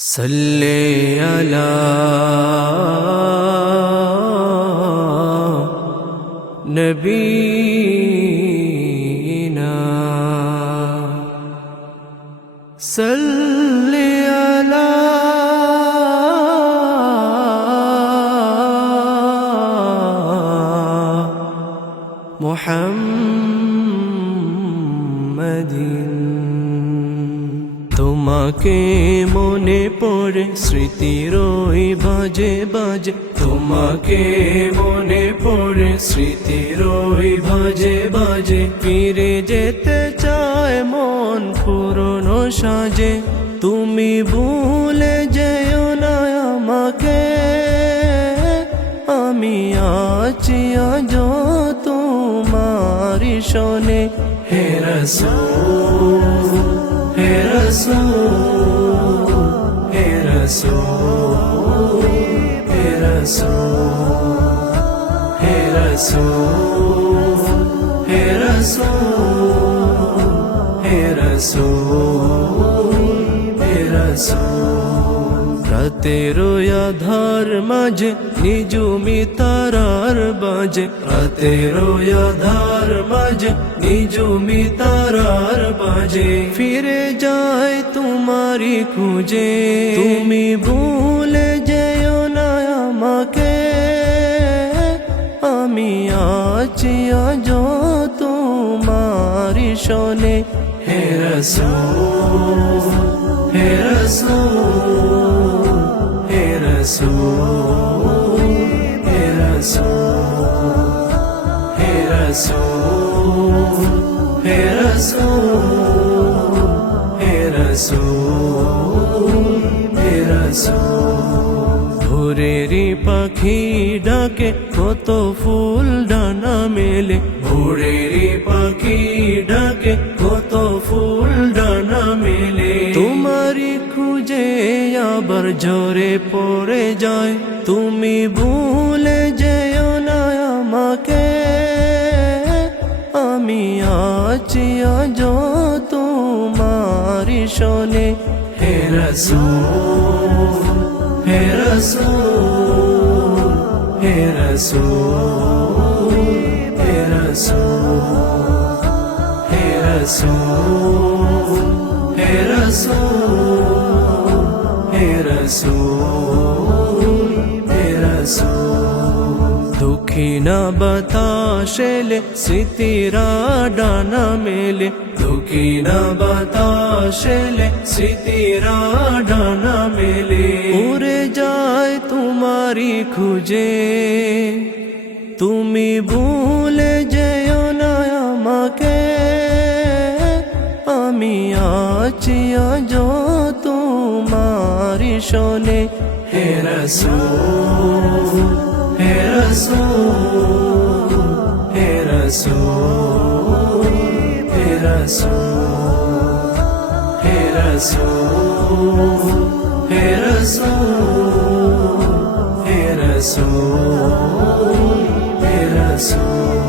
صلی علی نبینا صلی علی محمد তোমাকে মনে পড়ে স্মৃতির ওই বাজে বাজে তোমাকে মনে পড়ে স্মৃতির ওই বাজে বাজে ফিরে যেতে চায় মন পুরনো সাজে তুমি ভুলে যেও না আমাকে আমি আছি আজ তোমারই শোনে হে রাসূল হে রাসূল হে রাসূল হে রাসূল হে রাসূল হে রাসূল হে রাসূল হে রাসূল রাতের আধার মাঝে নিঝুমি তারার বাজে রাতের আধার মাঝে নিঝুমি তারার বাজে ফিরে যায় তোমারই খুঁজে তুমি ভুলে যেও না আমাকে আমি আছি আজ তোমারই শোনে হে রাসূল হে রাসূল হে রাসূল হে রাসূল হে রাসূল হে রাসূল হে রাসূল হে রাসূল ভোরেরই পাখি ডাকে কত ফুল ডানা মেলে ভোরেরই পাখি ডাকে কত ফুল ডানা মেলে তোমারই খুঁজে আবার ঝরে পড়ে যায় তুমি ভুলে যেও না আমাকে আমি আছি আজ তোমারই শোনে হে রাসূল হে রাসূল হে রাসূল হে রাসূল হে রাসূল হে রাসূল হে রাসূল হে রাসূল দক্ষিণা বাতাসেলে স্মৃতিরা ডানা মেলে দক্ষিণা বাতাসেলে স্মৃতিরা ডানা মেলে উড়ে যায় তোমারই খুঁজে তুমি ভুলে যেও না আমাকে আমি আছি আজ তোমারই শোনে হে রাসূল হে রাসূল হে রাসূল হে রাসূল হে রাসূল হে রাসূল হে রাসূল হে রাসূল